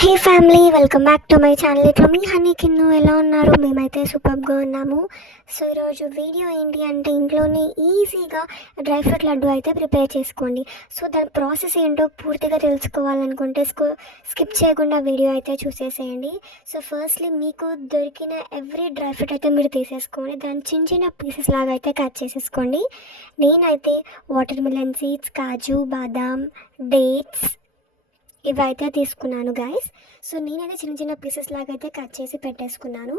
Hey family, welcome back to my channel. ఇట్లా మీ honey కిన్ను ఎలా ఉన్నారు? మేమైతే సూపర్గా ఉన్నాము. సో ఈరోజు వీడియో ఏంటి అంటే, ఇంట్లోనే ఈజీగా డ్రై ఫ్రూట్ లడ్డు అయితే ప్రిపేర్ చేసుకోండి. సో దాని ప్రాసెస్ ఏంటో పూర్తిగా తెలుసుకోవాలనుకుంటే స్కిప్ చేయకుండా వీడియో అయితే చూసేసేయండి. సో ఫస్ట్లీ మీకు దొరికిన ఎవ్రీ డ్రై ఫ్రూట్ అయితే మీరు తీసేసుకోండి. దాన్ని చిన్న చిన్న పీసెస్ లాగా అయితే కట్ చేసేసుకోండి. నేనైతే వాటర్ మిలన్ సీడ్స్, కాజు, బాదాం, డేట్స్ ఇవైతే తీసుకున్నాను గైస్. సో నేనైతే చిన్న చిన్న పీసెస్ లాగా అయితే కట్ చేసి పెట్టేసుకున్నాను.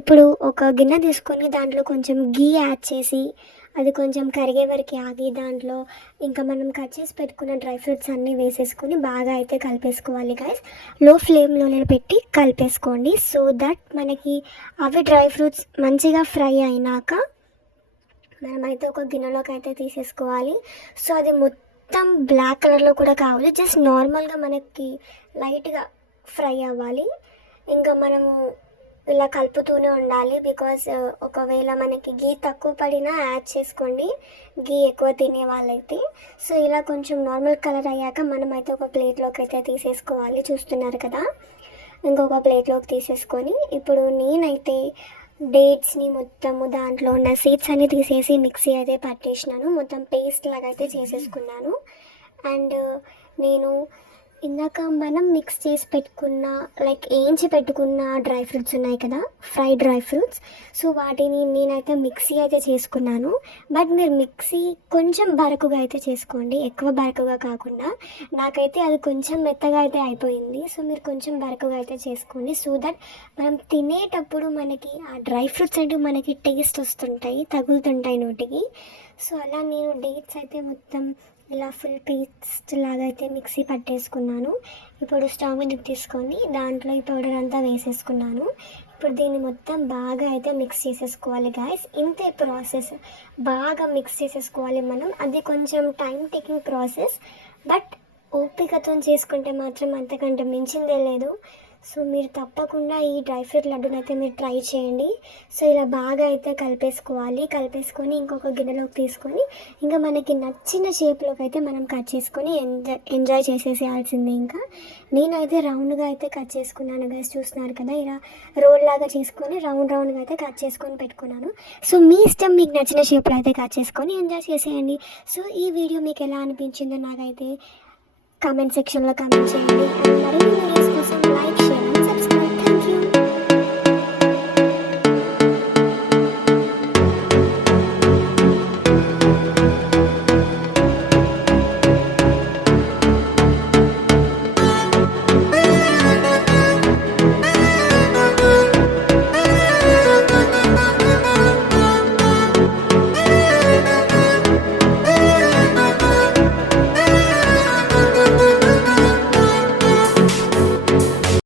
ఇప్పుడు ఒక గిన్నె తీసుకొని దాంట్లో కొంచెం గీ యాడ్ చేసి అది కొంచెం కరిగే వరకు ఆగి దాంట్లో ఇంకా మనం కట్ చేసి పెట్టుకున్న డ్రై ఫ్రూట్స్ అన్నీ వేసేసుకొని బాగా అయితే కలిపేసుకోవాలి గైస్. లో ఫ్లేమ్లోనే పెట్టి కలిపేసుకోండి. సో దట్ మనకి అవి డ్రై ఫ్రూట్స్ మంచిగా ఫ్రై అయినాక మనమైతే ఒక గిన్నెలోకి అయితే తీసేసుకోవాలి. సో అది మొత్తం బ్లాక్ కలర్లో కూడా కావాలి, జస్ట్ నార్మల్గా మనకి లైట్గా ఫ్రై అవ్వాలి. ఇంకా మనము ఇలా కలుపుతూనే ఉండాలి. బికాస్ ఒకవేళ మనకి గీ తక్కువ పడినా యాడ్ చేసుకోండి, గీ ఎక్కువ తినే వాళ్ళైతే. సో ఇలా కొంచెం నార్మల్ కలర్ అయ్యాక మనమైతే ఒక ప్లేట్లోకి అయితే తీసేసుకోవాలి. చూస్తున్నారు కదా, ఇంకొక ప్లేట్లోకి తీసేసుకొని ఇప్పుడు నేనైతే డేట్స్ని మొత్తము దాంట్లో ఉన్న సీడ్స్ అన్ని తీసేసి మిక్సీ అయితే పట్టేసినాను. మొత్తం పేస్ట్ లాగా అయితే చేసేసుకున్నాను. అండ్ నేను ఇందాక మనం మిక్స్ చేసి పెట్టుకున్న వేయించి పెట్టుకున్న డ్రై ఫ్రూట్స్ ఉన్నాయి కదా, ఫ్రై డ్రై ఫ్రూట్స్. సో వాటిని నేనైతే మిక్సీ అయితే చేసుకున్నాను. బట్ మీరు మిక్సీ కొంచెం బరకుగా అయితే చేసుకోండి, ఎక్కువ బరకుగా కాకుండా. నాకైతే అది కొంచెం మెత్తగా అయితే అయిపోయింది. సో మీరు కొంచెం బరకుగా అయితే చేసుకోండి. సో దట్ మనం తినేటప్పుడు మనకి ఆ డ్రై ఫ్రూట్స్ అంటే మనకి టేస్ట్ వస్తుంటాయి, తగులుతుంటాయి నోటికి. సో అలా నేను డేట్స్ అయితే మొత్తం ఇలా ఫుల్ పేస్ట్ లాగా అయితే మిక్సీ పట్టేసుకున్నాను. ఇప్పుడు స్టవ్ మీద తీసుకొని దాంట్లో ఈ పౌడర్ అంతా వేసేసుకున్నాను. ఇప్పుడు దీన్ని మొత్తం బాగా అయితే మిక్స్ చేసేసుకోవాలి గాయస్. ఇంతే ప్రాసెస్, బాగా మిక్స్ చేసేసుకోవాలి మనం. అది కొంచెం టైం టేకింగ్ ప్రాసెస్, బట్ ఓపికతో చేసుకుంటే మాత్రం అంతకంటే మించిందే లేదు. సో మీరు తప్పకుండా ఈ డ్రై ఫ్రూట్ లడ్డూని అయితే మీరు ట్రై చేయండి. సో ఇలా బాగా అయితే కలిపేసుకొని ఇంకొక గిన్నెలోకి తీసుకొని ఇంకా మనకి నచ్చిన షేప్లోకి అయితే మనం కట్ చేసుకొని ఎంజాయ్ చేసేసేయాల్సిందే. ఇంకా నేనైతే రౌండ్గా అయితే కట్ చేసుకున్నాను గైస్. చూస్తున్నారు కదా, ఇలా రోల్ లాగా చేసుకొని రౌండ్గా అయితే కట్ చేసుకొని పెట్టుకున్నాను. సో మీ ఇష్టం, మీకు నచ్చిన షేప్లో అయితే కట్ చేసుకొని ఎంజాయ్ చేసేయండి. సో ఈ వీడియో మీకు ఎలా అనిపించిందో నాకైతే కామెంట్ సెక్షన్లో కామెంట్ చేయండి. అండ్ మరిన్ని వీడియోస్ కోసం like, share and subscribe. Thank you.